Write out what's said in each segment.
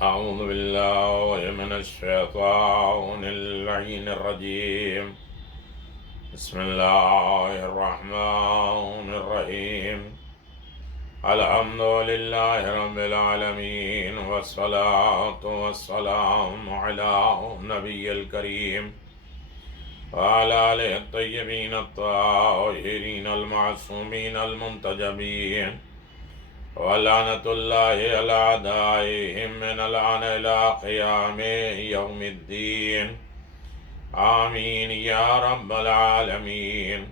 أعوذ بالله من الشيطان اللعين الرجيم. بسم الله الرحمن الرحيم. الحمد لله رب العالمين، والصلاة والسلام على النبي الكريم وعلى آله الطيبين الطاهرين المعصومين المنتجبين، ولعنة الله على أعدائهم من الآن إلى قيام يوم الدين. آمين يا رب العالمين.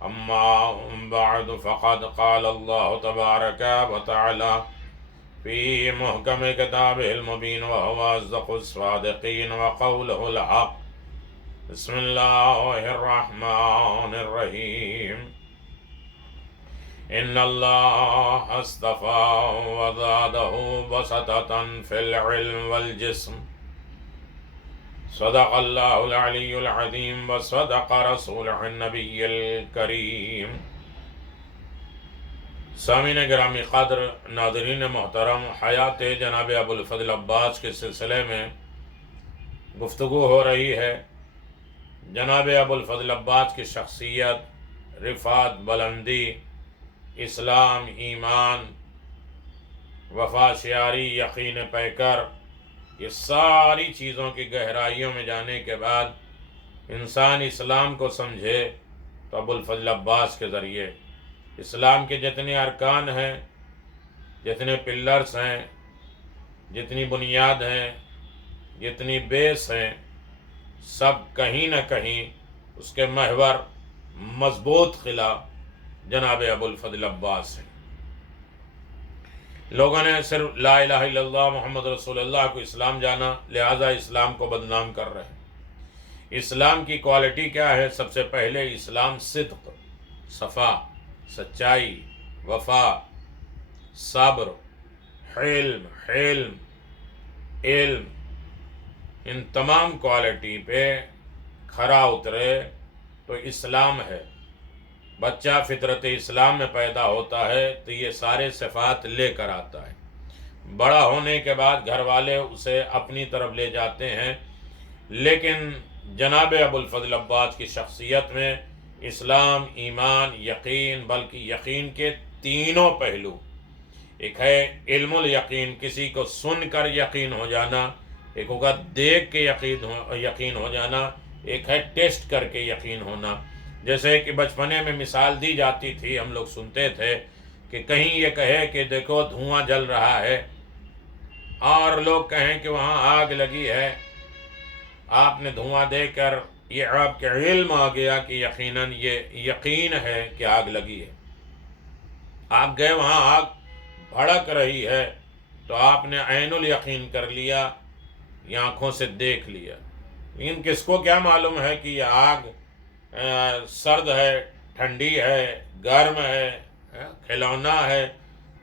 أما بعد، فقد قال الله تبارك وتعالى في محكم كتابه المبين وهو أصدق الصادقين وقوله الحق. بسم الله الرحمن الرحيم. إن الله اصطفى وزاده بسطة في العلم والجسم. صدق الله العلي العظيم وصدق رسوله النبي الكريم. سامعین گرامی قدر، ناظرین محترم، حیات جناب ابوالفضل عباس کے سلسلے میں گفتگو ہو رہی ہے۔ جناب ابوالفضل عباس کی شخصیت، رفعت، بلندی، اسلام، ایمان، وفا، شیاری، یقین پیکر، یہ ساری چیزوں کی گہرائیوں میں جانے کے بعد انسان اسلام کو سمجھے تو ابوالفضل عباس کے ذریعے اسلام کے جتنے ارکان ہیں، جتنے پلرز ہیں، جتنی بنیاد ہیں، جتنی بیس ہیں، سب کہیں نہ کہیں اس کے محور مضبوط قلعہ جناب ابوالفضل عباس ہیں۔ لوگوں نے صرف لا الہ الا اللہ محمد رسول اللہ کو اسلام جانا، لہٰذا اسلام کو بدنام کر رہے ہیں۔ اسلام کی کوالٹی کیا ہے؟ سب سے پہلے اسلام صدق، صفا، سچائی، وفا، صبر، حلم، علم، ان تمام کوالٹی پہ کھرا اترے تو اسلام ہے۔ بچہ فطرت اسلام میں پیدا ہوتا ہے تو یہ سارے صفات لے کر آتا ہے۔ بڑا ہونے کے بعد گھر والے اسے اپنی طرف لے جاتے ہیں، لیکن جناب ابوالفضل عباس کی شخصیت میں اسلام، ایمان، یقین، بلکہ یقین کے تینوں پہلو، ایک ہے علم الیقین، کسی کو سن کر یقین ہو جانا، ایک ہوگا دیکھ کے یقین ہو جانا، ایک ہے ٹیسٹ کر کے یقین ہونا۔ جیسے کہ بچپنے میں مثال دی جاتی تھی، ہم لوگ سنتے تھے کہ کہیں یہ کہے کہ دیکھو دھواں جل رہا ہے، اور لوگ کہیں کہ وہاں آگ لگی ہے، آپ نے دھواں دیکھ کر یہ آپ کے علم آ گیا کہ یقیناً یہ یقین ہے کہ آگ لگی ہے۔ آپ گئے وہاں، آگ بھڑک رہی ہے تو آپ نے عین الیقین کر لیا، یہ آنکھوں سے دیکھ لیا۔ لیکن کس کو کیا معلوم ہے کہ یہ آگ سرد ہے، ٹھنڈی ہے، گرم ہے، کھلونا ہے۔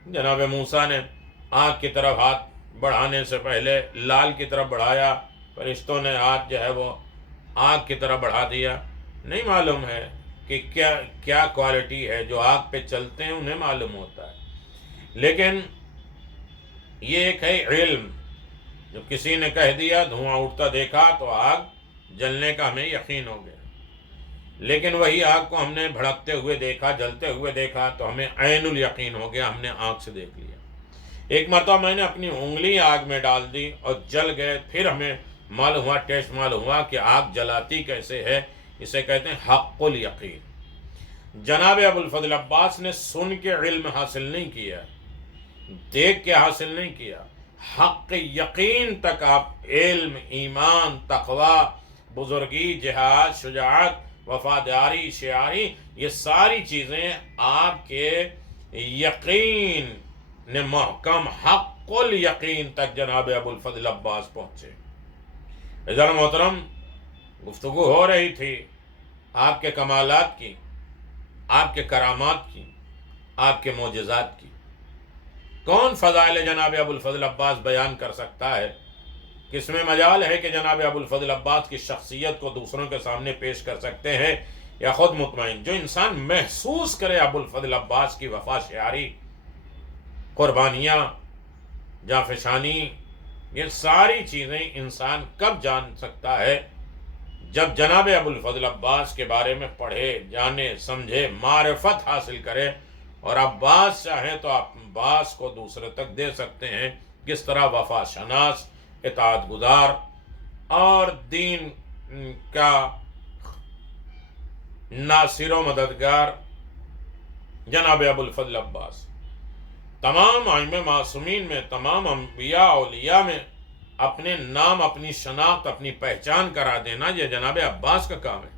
جناب موسیٰ نے آگ کی طرف ہاتھ بڑھانے سے پہلے لال کی طرف بڑھایا، فرشتوں نے ہاتھ جو ہے وہ آگ کی طرف بڑھا دیا۔ نہیں معلوم ہے کہ کیا کوالٹی ہے، جو آگ پہ چلتے ہیں انہیں معلوم ہوتا ہے۔ لیکن یہ ایک ہے علم، جب کسی نے کہہ دیا، دھواں اٹھتا دیکھا تو آگ جلنے کا ہمیں یقین ہو گیا۔ لیکن وہی آگ کو ہم نے بھڑکتے ہوئے دیکھا، جلتے ہوئے دیکھا تو ہمیں عین الیقین ہو گیا، ہم نے آنکھ سے دیکھ لیا۔ ایک مرتبہ میں نے اپنی انگلی آگ میں ڈال دی اور جل گئے، پھر ہمیں معلوم ہوا، ٹیسٹ معلوم ہوا کہ آگ جلاتی کیسے ہے، اسے کہتے ہیں حق الیقین۔ جناب ابوالفضل عباس نے سن کے علم حاصل نہیں کیا، دیکھ کے حاصل نہیں کیا، حق یقین تک آپ علم، ایمان، تقوی، بزرگی، جہاد، شجاعت، وفاداری، شیاری، یہ ساری چیزیں آپ کے یقین نے محکم حق الیقین تک جناب ابوالفضل عباس پہنچے۔ عزیزان محترم، گفتگو ہو رہی تھی آپ کے کمالات کی، آپ کے کرامات کی، آپ کے معجزات کی۔ کون فضائل جناب ابوالفضل عباس بیان کر سکتا ہے؟ کس میں مجال ہے کہ جناب ابوالفضل عباس کی شخصیت کو دوسروں کے سامنے پیش کر سکتے ہیں، یا خود مطمئن جو انسان محسوس کرے ابوالفضل عباس کی وفا، شیاری، قربانیاں، جانفشانی، یہ ساری چیزیں انسان کب جان سکتا ہے؟ جب جناب ابو الفضل عباس کے بارے میں پڑھے، جانے، سمجھے، معرفت حاصل کرے، اور عباس چاہیں تو آپ عباس کو دوسرے تک دے سکتے ہیں، کس طرح وفا شناس، اطاعت گزار اور دین کا ناصر و مددگار جناب ابو الفضل عباس۔ تمام ائمہ معصومین میں، تمام انبیاء اولیاء میں اپنے نام، اپنی شناخت، اپنی پہچان کرا دینا یہ جناب عباس کا کام ہے۔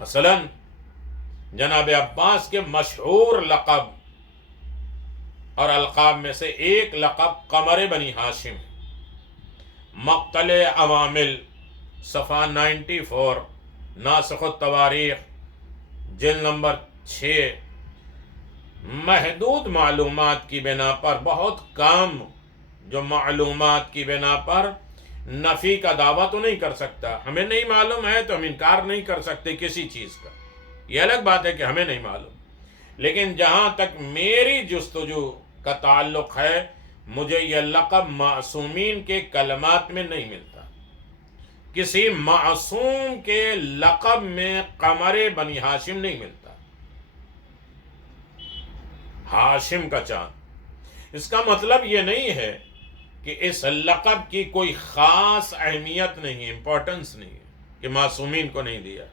مثلا جناب عباس کے مشہور لقب اور القاب میں سے ایک لقب قمر بنی ہاشم ہے۔ مقتل عوامل صفحہ 94، ناسخ التواریخ جلد نمبر 6۔ محدود معلومات کی بنا پر، بہت کم جو معلومات کی بنا پر نفی کا دعویٰ تو نہیں کر سکتا۔ ہمیں نہیں معلوم ہے تو ہم انکار نہیں کر سکتے کسی چیز کا، یہ الگ بات ہے کہ ہمیں نہیں معلوم، لیکن جہاں تک میری جستجو کا تعلق ہے مجھے یہ لقب معصومین کے کلمات میں نہیں ملتا۔ کسی معصوم کے لقب میں قمر بنی ہاشم نہیں ملتا، ہاشم کا چاند۔ اس کا مطلب یہ نہیں ہے کہ اس لقب کی کوئی خاص اہمیت نہیں ہے، امپورٹنس نہیں ہے کہ معصومین کو نہیں دیا۔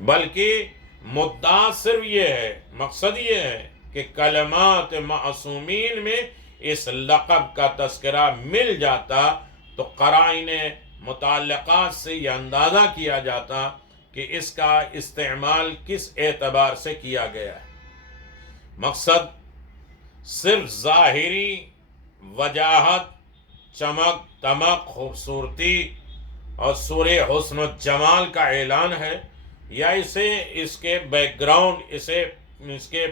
بلکہ مدعا صرف یہ ہے، مقصد یہ ہے کہ کلمات معصومین میں اس لقب کا تذکرہ مل جاتا تو قرائن متعلقات سے یہ اندازہ کیا جاتا کہ اس کا استعمال کس اعتبار سے کیا گیا ہے۔ مقصد صرف ظاہری وجاہت، چمک دمک، خوبصورتی اور سور حسن و جمال کا اعلان ہے، یا اسے اس کے بیک گراؤنڈ، اس کے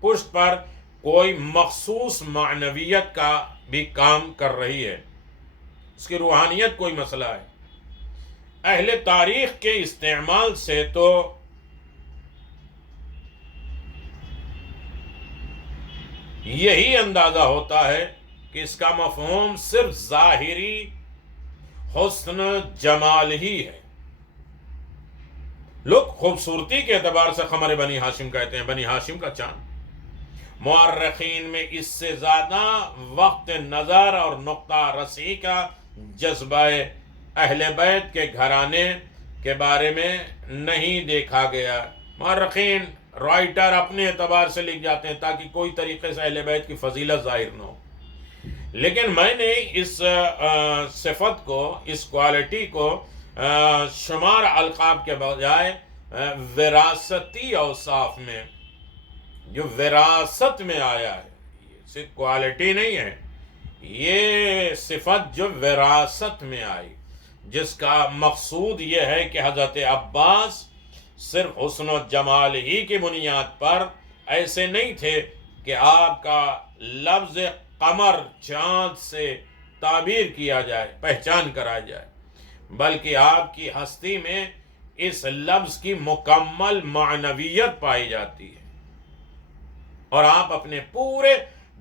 پشت پر کوئی مخصوص معنویت کا بھی کام کر رہی ہے، اس کی روحانیت کوئی مسئلہ ہے۔ اہل تاریخ کے استعمال سے تو یہی اندازہ ہوتا ہے کہ اس کا مفہوم صرف ظاہری حسن جمال ہی ہے۔ لوگ خوبصورتی کے اعتبار سے قمر بنی ہاشم کہتے ہیں، بنی ہاشم کا چاند۔ مورخین میں اس سے زیادہ وقت نظر اور نقطہ رسی کا جذبہ اہل بیت کے گھرانے کے بارے میں نہیں دیکھا گیا۔ مورخین، رائٹر اپنے اعتبار سے لکھ جاتے ہیں تاکہ کوئی طریقے سے اہل بیت کی فضیلت ظاہر نہ ہو، لیکن میں نے اس صفت کو، اس کوالٹی کو شمار القاب کے بجائے وراثتی اوصاف میں، جو وراثت میں آیا ہے، یہ صرف کوالٹی نہیں ہے، یہ صفت جو وراثت میں آئی، جس کا مقصود یہ ہے کہ حضرت عباس صرف حسن و جمال ہی کی بنیاد پر ایسے نہیں تھے کہ آپ کا لفظ قمر، چاند سے تعبیر کیا جائے، پہچان کرایا جائے، بلکہ آپ کی ہستی میں اس لفظ کی مکمل معنویت پائی جاتی ہے، اور آپ اپنے پورے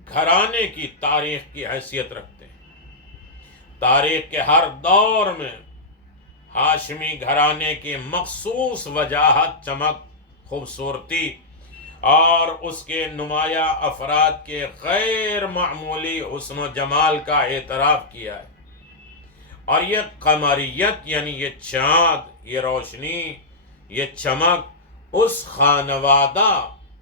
گھرانے کی تاریخ کی حیثیت رکھتے ہیں۔ تاریخ کے ہر دور میں ہاشمی گھرانے کی مخصوص وجاہت، چمک، خوبصورتی اور اس کے نمایاں افراد کے غیر معمولی حسن و جمال کا اعتراف کیا ہے، اور یہ قمریت یعنی یہ چاند، یہ روشنی، یہ چمک اس خانوادہ،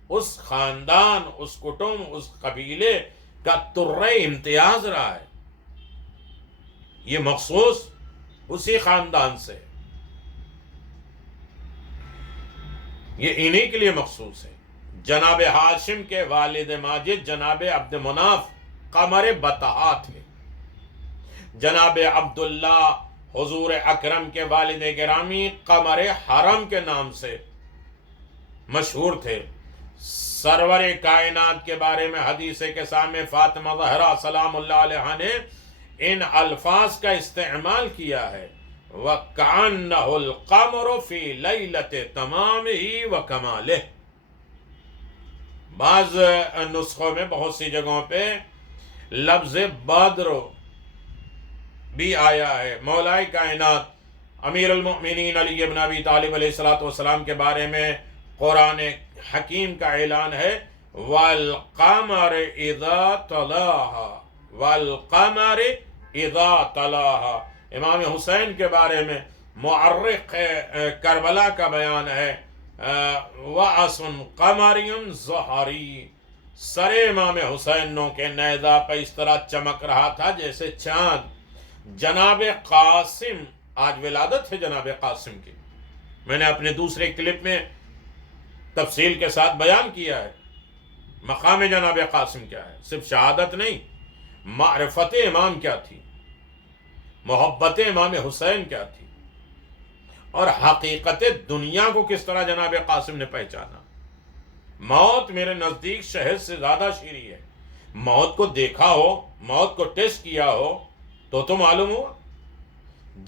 اس خاندان، اس کٹمب، اس قبیلے کا ترے امتیاز رہا ہے۔ یہ مخصوص اسی خاندان سے، یہ انہی کے لیے مخصوص ہے۔ جناب ہاشم کے والد ماجد جناب عبد مناف قمر بطحا تھے۔ جناب عبداللہ حضور اکرم کے والد گرامی قمر حرم کے نام سے مشہور تھے۔ سرور کائنات کے بارے میں حدیث کے سامنے فاطمہ زہرا سلام اللہ علیہا نے ان الفاظ کا استعمال کیا ہے، وَكَأَنَّهُ الْقَمَرُ فِي لَيْلَةِ تَمَامِهِ وَكَمَالِهِ۔ بعض نسخوں میں بہت سی جگہوں پہ لفظ بدر بھی آیا ہے۔ مولائے کائنات امیر المؤمنین علی بن ابی طالب علیہ الصلوۃ والسلام کے بارے میں قرآن حکیم کا اعلان ہے، والقمر اذا تلاها، والقمر اذا تلاها۔ امام حسین کے بارے میں مؤرخ کربلا کا بیان ہے، وَعَسٌ قَمَرٌ ظَهَرِي، سر امام حسین نو کے نیزہ پہ اس طرح چمک رہا تھا جیسے چاند۔ جناب قاسم، آج ولادت ہے جناب قاسم کی، میں نے اپنے دوسرے کلپ میں تفصیل کے ساتھ بیان کیا ہے مقام جناب قاسم کیا ہے، صرف شہادت نہیں، معرفت امام کیا تھی، محبت امام حسین کیا تھی، اور حقیقت دنیا کو کس طرح جناب قاسم نے پہچانا۔ موت میرے نزدیک شہد سے زیادہ شیریں ہے۔ موت کو دیکھا ہو، موت کو ٹیسٹ کیا ہو تو معلوم ہوا۔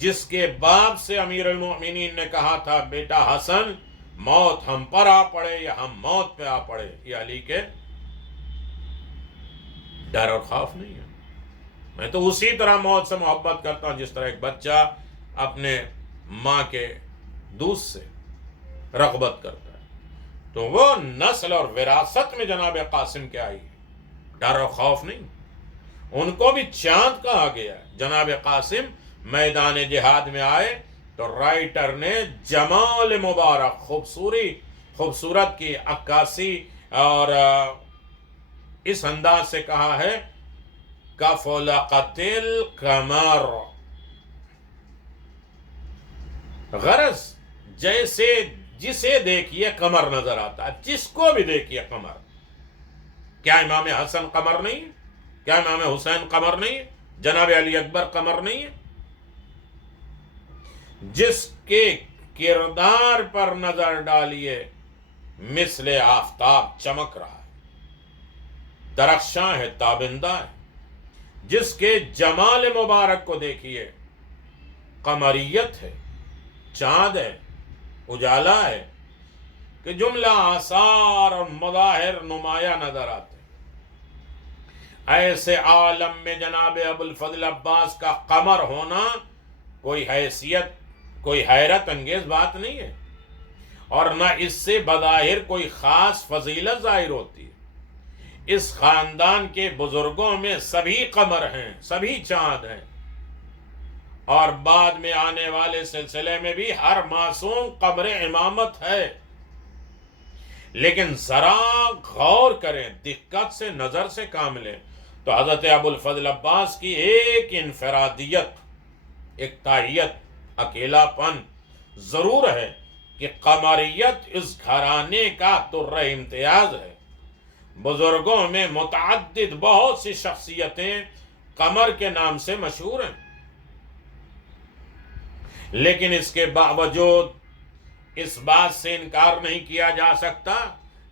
جس کے باپ سے امیر المؤمنین نے کہا تھا بیٹا حسن موت ہم پر آ پڑے یا ہم موت پہ آ پڑے، یہ علی کے ڈر اور خوف نہیں ہے۔ میں تو اسی طرح موت سے محبت کرتا ہوں جس طرح ایک بچہ اپنے ماں کے دودھ سے رغبت کرتا ہے، تو وہ نسل اور وراثت میں جناب قاسم کے آئی، ڈر اور خوف نہیں۔ ان کو بھی چاند کہا گیا۔ جناب قاسم میدان جہاد میں آئے تو رائٹر نے جمال مبارک، خوبصورت کی عکاسی اور اس انداز سے کہا ہے کفلقت القمر، غرض جیسے جسے دیکھیے قمر نظر آتا ہے، جس کو بھی دیکھیے قمر۔ کیا امام حسن قمر نہیں ہے؟ کیا امام حسین قمر نہیں ہے؟ جناب علی اکبر قمر نہیں ہے؟ جس کے کردار پر نظر ڈالیے مثل آفتاب چمک رہا ہے، درخشاں ہے، تابندہ ہے۔ جس کے جمال مبارک کو دیکھیے، قمریت ہے، چاند ہے، اجالا ہے، کہ جملہ آثار اور مظاہر نمایاں نظر آتے۔ ایسے عالم میں جناب ابو الفضل عباس کا قمر ہونا کوئی حیرت انگیز بات نہیں ہے، اور نہ اس سے بظاہر کوئی خاص فضیلت ظاہر ہوتی ہے۔ اس خاندان کے بزرگوں میں سبھی قمر ہیں، سبھی چاند ہیں، اور بعد میں آنے والے سلسلے میں بھی ہر معصوم قمر امامت ہے۔ لیکن ذرا غور کریں، دقت سے، نظر سے کام لیں تو حضرت ابو الفضل عباس کی ایک انفرادیت، ایک تاہیت، اکیلا پن ضرور ہے کہ قمریت اس گھرانے کا ترہ امتیاز ہے۔ بزرگوں میں متعدد بہت سی شخصیتیں قمر کے نام سے مشہور ہیں، لیکن اس کے باوجود اس بات سے انکار نہیں کیا جا سکتا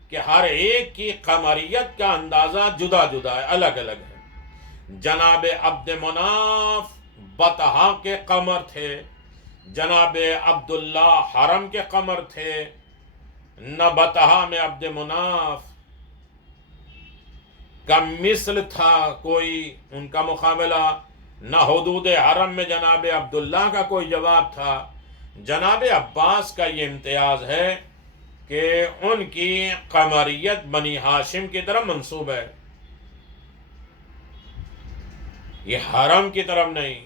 کہ ہر ایک کی قمریت کا اندازہ جدا جدا ہے، الگ الگ ہے۔ جناب عبد مناف بطحا کے قمر تھے، جناب عبداللہ حرم کے قمر تھے، نہ بطحا میں عبد مناف کا مثل تھا کوئی ان کا مقابلہ، نہ حدود حرم میں جناب عبداللہ کا کوئی جواب تھا۔ جناب عباس کا یہ امتیاز ہے کہ ان کی قمریت بنی ہاشم کی طرف منسوب ہے، یہ حرم کی طرف نہیں،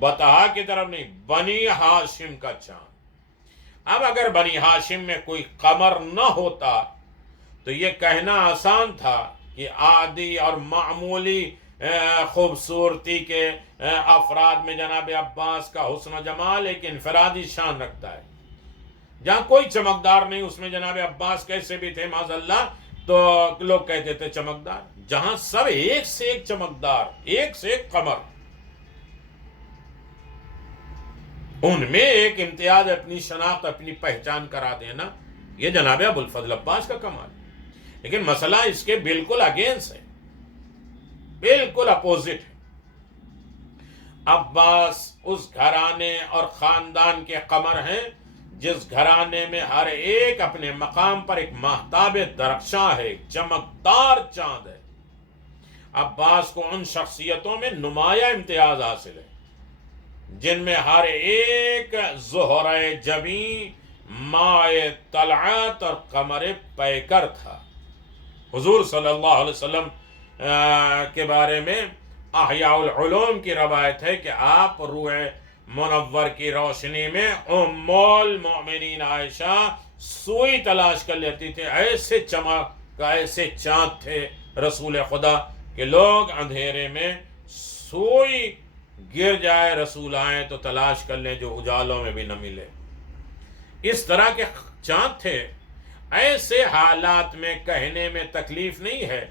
بطحا کی طرف نہیں، بنی ہاشم کا چاند۔ اب اگر بنی ہاشم میں کوئی قمر نہ ہوتا تو یہ کہنا آسان تھا کہ عادی اور معمولی خوبصورتی کے افراد میں جناب عباس کا حسن و جمال ایک انفرادی شان رکھتا ہے۔ جہاں کوئی چمکدار نہیں اس میں جناب عباس کیسے بھی تھے معاذ اللہ، تو لوگ کہتے تھے چمکدار۔ جہاں سب ایک سے ایک چمکدار، ایک سے ایک قمر، ان میں ایک امتیاز، اپنی شناخت، اپنی پہچان کرا دینا، یہ جناب ابو الفضل عباس کا کمال۔ لیکن مسئلہ اس کے بالکل اگینسٹ ہے، بالکل اپوزٹ ہے۔ عباس اس گھرانے اور خاندان کے قمر ہیں جس گھرانے میں ہر ایک اپنے مقام پر ایک ماہتاب درخشاں ہے، ایک چمکدار چاند ہے، عباس کو ان شخصیتوں میں نمایاں امتیاز حاصل ہے جن میں ہر ایک زہرہ جبیں، ماء طلعت اور قمر پیکر تھا۔ حضور صلی اللہ علیہ وسلم کے بارے میں احیاء العلوم کی روایت ہے کہ آپ روح منور کی روشنی میں ام المؤمنین عائشہ سوئی تلاش کر لیتی تھی، ایسے چمک، ایسے چاند تھے رسول خدا کہ لوگ اندھیرے میں سوئی گر جائے، رسول آئیں تو تلاش کر لیں جو اجالوں میں بھی نہ ملے۔ اس طرح کے چاند تھے۔ ایسے حالات میں کہنے میں تکلیف نہیں ہے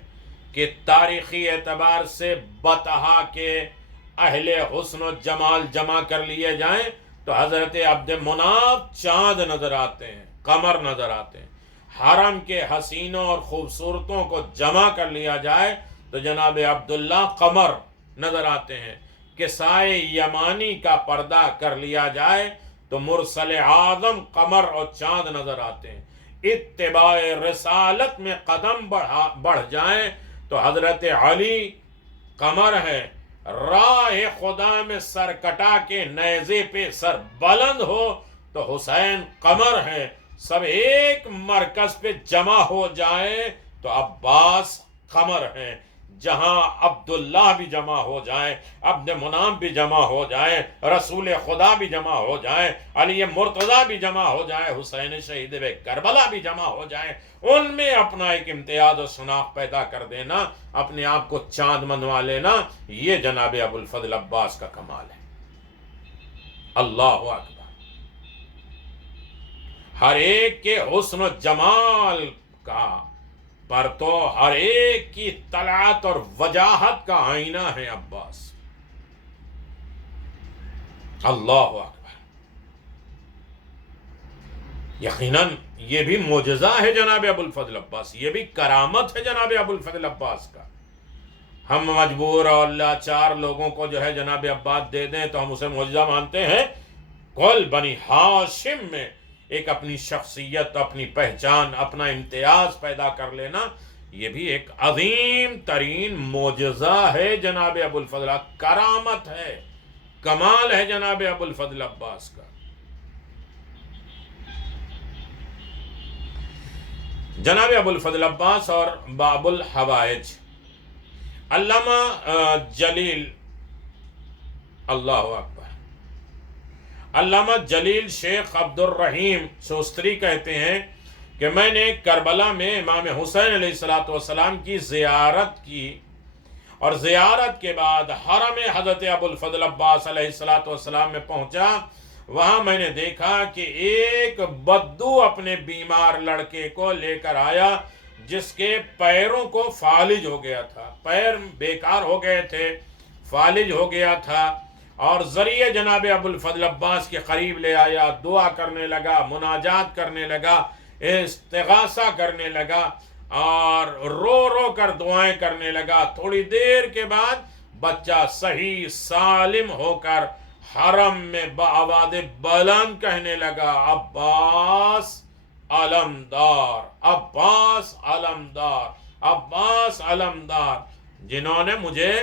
کہ تاریخی اعتبار سے بطحا کے اہل حسن و جمال جمع کر لیے جائیں تو حضرت عبد مناف چاند نظر آتے ہیں، قمر نظر آتے ہیں۔ حرم کے حسینوں اور خوبصورتوں کو جمع کر لیا جائے تو جناب عبداللہ قمر نظر آتے ہیں۔ کہ سائے یمانی کا پردہ کر لیا جائے تو مرسل اعظم قمر اور چاند نظر آتے ہیں۔ اتباع رسالت میں قدم بڑھ جائیں تو حضرت علی قمر ہے، راہ خدا میں سر کٹا کے نیزے پہ سر بلند ہو تو حسین قمر ہے، سب ایک مرکز پہ جمع ہو جائیں تو عباس قمر ہیں۔ جہاں عبداللہ بھی جمع ہو جائیں، عبد منام بھی جمع ہو جائیں، رسول خدا بھی جمع ہو جائیں، علی مرتضیٰ بھی جمع ہو جائیں، حسین شہید کربلا بھی جمع ہو جائیں، ان میں اپنا ایک امتیاز و شناخت پیدا کر دینا، اپنے آپ کو چاند منوا لینا، یہ جناب ابو الفضل عباس کا کمال ہے۔ اللہ اکبر۔ ہر ایک کے حسن و جمال کا پر تو ہر ایک کی طلعت اور وجاہت کا آئینہ ہے عباس۔ اللہ اکبر۔ یقیناً یہ بھی معجزہ ہے جناب ابو الفضل عباس، یہ بھی کرامت ہے جناب ابو الفضل عباس کا۔ ہم مجبور اور لاچار لوگوں کو جو ہے جناب عباس دے دیں تو ہم اسے معجزہ مانتے ہیں۔ کل بنی ہاشم میں ایک اپنی شخصیت، اپنی پہچان، اپنا امتیاز پیدا کر لینا، یہ بھی ایک عظیم ترین معجزہ ہے جناب ابو الفضل، کرامت ہے، کمال ہے جناب ابو الفضل عباس کا۔ جناب ابو الفضل عباس اور باب الحوائج، علامہ جلیل، اللہ اکبر، علامہ جلیل شیخ عبد الرحیم شوستری کہتے ہیں کہ میں نے کربلا میں امام حسین علیہ السلام کی زیارت کی اور زیارت کے بعد حرم حضرت ابو الفضل عباس علیہ السلام میں پہنچا۔ وہاں میں نے دیکھا کہ ایک بدو اپنے بیمار لڑکے کو لے کر آیا جس کے پیروں کو فالج ہو گیا تھا، پیر بیکار ہو گئے تھے، فالج ہو گیا تھا، اور ذریعے جناب ابو الفضل عباس کے قریب لے آیا، دعا کرنے لگا، مناجات کرنے لگا، استغاثہ کرنے لگا اور رو رو کر دعائیں کرنے لگا۔ تھوڑی دیر کے بعد بچہ صحیح سالم ہو کر حرم میں بآواز بلند کہنے لگا، عباس علمدار، عباس علمدار، عباس علمدار، جنہوں نے مجھے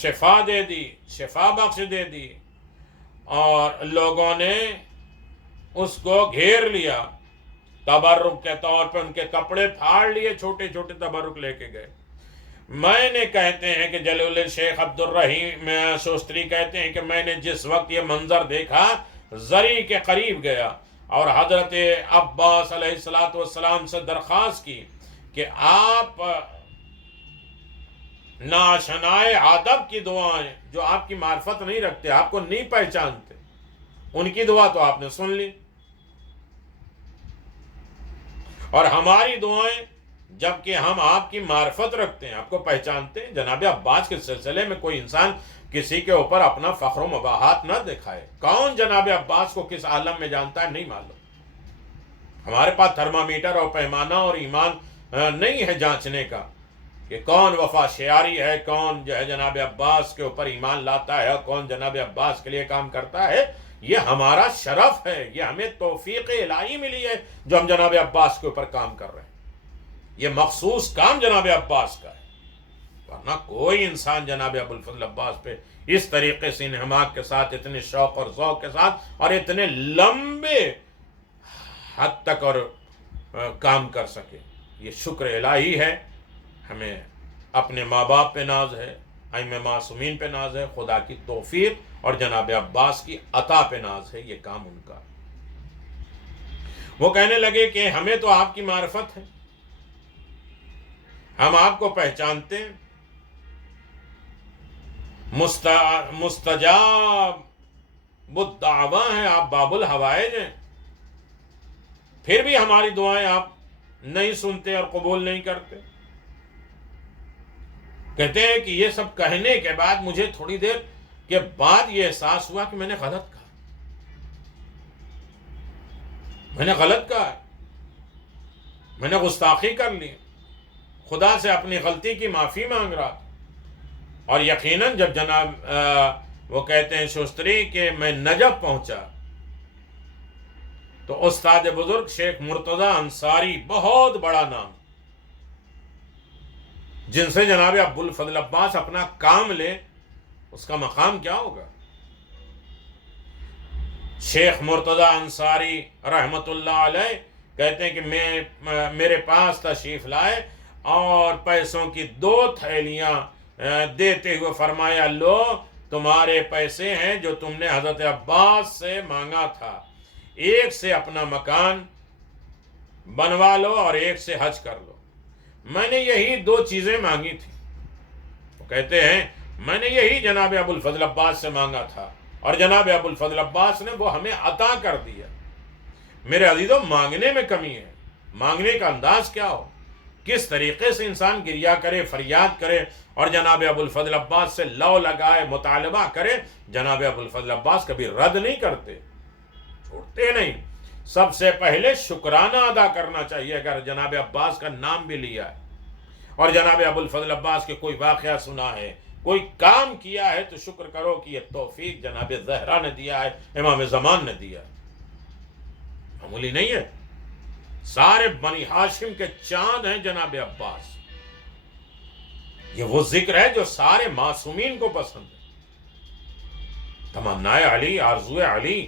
شفا دے دی، شفا بخش دے دی۔ اور لوگوں نے اس کو گھیر لیا، تبرک کے طور پہ ان کے کپڑے پھاڑ لیے، چھوٹے چھوٹے تبرک لے کے گئے۔ میں نے کہتے ہیں کہ جلیل الشیخ عبد الرحیم شوستری کہتے ہیں کہ میں نے جس وقت یہ منظر دیکھا زری کے قریب گیا اور حضرت عباس علیہ السلام سے درخواست کی کہ آپ ناشنائے ادب کی دعائیں، جو آپ کی معرفت نہیں رکھتے، آپ کو نہیں پہچانتے، ان کی دعا تو آپ نے سن لی، اور ہماری دعائیں جبکہ ہم آپ کی معرفت رکھتے ہیں، آپ کو پہچانتے ہیں۔ جناب عباس کے سلسلے میں کوئی انسان کسی کے اوپر اپنا فخر و مباحات نہ دکھائے۔ کون جناب عباس کو کس عالم میں جانتا ہے نہیں معلوم۔ ہمارے پاس تھرمامیٹر اور پیمانہ اور ایمان نہیں ہے جانچنے کا کہ کون وفا شعاری ہے، کون جو ہے جناب عباس کے اوپر ایمان لاتا ہے اور کون جناب عباس کے لیے کام کرتا ہے۔ یہ ہمارا شرف ہے، یہ ہمیں توفیق الہی ملی ہے جو ہم جناب عباس کے اوپر کام کر رہے ہیں. یہ مخصوص کام جناب عباس کا ہے، ورنہ کوئی انسان جناب ابوالفضل عباس پہ اس طریقے سے انہماک کے ساتھ، اتنے شوق اور ذوق کے ساتھ اور اتنے لمبے حد تک اور کام کر سکے. یہ شکر الہی ہے. ہمیں اپنے ماں باپ پہ ناز ہے، ائمہ معصومین پہ ناز ہے، خدا کی توفیق اور جناب عباس کی عطا پہ ناز ہے. یہ کام ان کا. وہ کہنے لگے کہ ہمیں تو آپ کی معرفت ہے، ہم آپ کو پہچانتے ہیں، مستجاب الدعواں ہیں، آپ باب الحوائج ہیں، پھر بھی ہماری دعائیں آپ نہیں سنتے اور قبول نہیں کرتے. کہتے ہیں کہ یہ سب کہنے کے بعد مجھے تھوڑی دیر کے بعد یہ احساس ہوا کہ میں نے غلط کہا، میں نے گستاخی کر لی. خدا سے اپنی غلطی کی معافی مانگ رہا. اور یقیناً جب جناب وہ کہتے ہیں شوستری کہ میں نجف پہنچا تو استاد بزرگ شیخ مرتضی انصاری، بہت بڑا نام، جن سے جناب ابوالفضل عباس اپنا کام لے، اس کا مقام کیا ہوگا. شیخ مرتضی انصاری رحمت اللہ علیہ کہتے ہیں کہ میرے پاس تشریف لائے اور پیسوں کی 2 تھیلیاں دیتے ہوئے فرمایا، لو تمہارے پیسے ہیں جو تم نے حضرت عباس سے مانگا تھا، ایک سے اپنا مکان بنوا لو اور ایک سے حج کر لو. میں نے یہی 2 چیزیں مانگی تھی. وہ کہتے ہیں میں نے یہی جناب ابوالفضل عباس سے مانگا تھا اور جناب ابوالفضل عباس نے وہ ہمیں عطا کر دیا. میرے عزیزوں، مانگنے میں کمی ہے. مانگنے کا انداز کیا ہو، کس طریقے سے انسان گریہ کرے، فریاد کرے اور جناب ابوالفضل عباس سے لو لگائے، مطالبہ کرے. جناب ابوالفضل عباس کبھی رد نہیں کرتے، چھوڑتے نہیں. سب سے پہلے شکرانہ ادا کرنا چاہیے اگر جناب عباس کا نام بھی لیا ہے اور جناب ابوالفضل عباس کے کوئی واقعہ سنا ہے، کوئی کام کیا ہے، تو شکر کرو کہ یہ توفیق جناب زہرا نے دیا ہے، امام زمان نے دیا ہے، معمولی نہیں ہے. سارے بنی ہاشم کے چاند ہیں جناب عباس. یہ وہ ذکر ہے جو سارے معصومین کو پسند ہے. تمنائے علی، آرزوئے علی،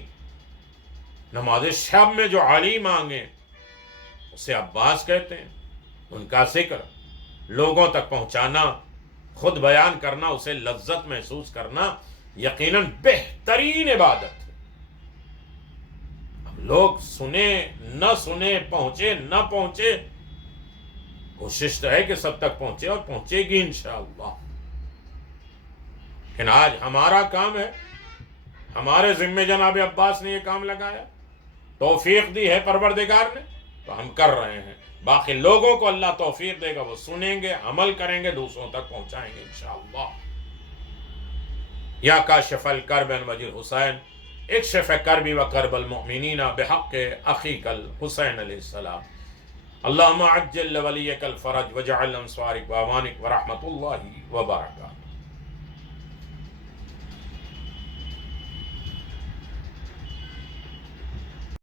نماز شب میں جو علی مانگے اسے عباس کہتے ہیں. ان کا ذکر لوگوں تک پہنچانا، خود بیان کرنا، اسے لذت محسوس کرنا یقیناً بہترین عبادت ہے. اب لوگ سنیں نہ سنیں، پہنچے نہ پہنچے، کوشش تو ہے کہ سب تک پہنچے اور پہنچے گی انشاءاللہ. لیکن آج ہمارا کام ہے، ہمارے ذمہ جناب عباس نے یہ کام لگایا، توفیق دی ہے پروردگار نے، تو ہم کر رہے ہیں. باقی لوگوں کو اللہ توفیق دے گا، وہ سنیں گے، عمل کریں گے، دوسروں تک پہنچائیں گے انشاءاللہ. یا کاشف الکرب وجہ حسین، اکشف کربی و کرب المؤمنین بحق اخیک الحسین علیہ السلام. اللہم عجل ولیک الفرج وجعل انصارک واوانک ورحمت اللہ وبرکاتہ.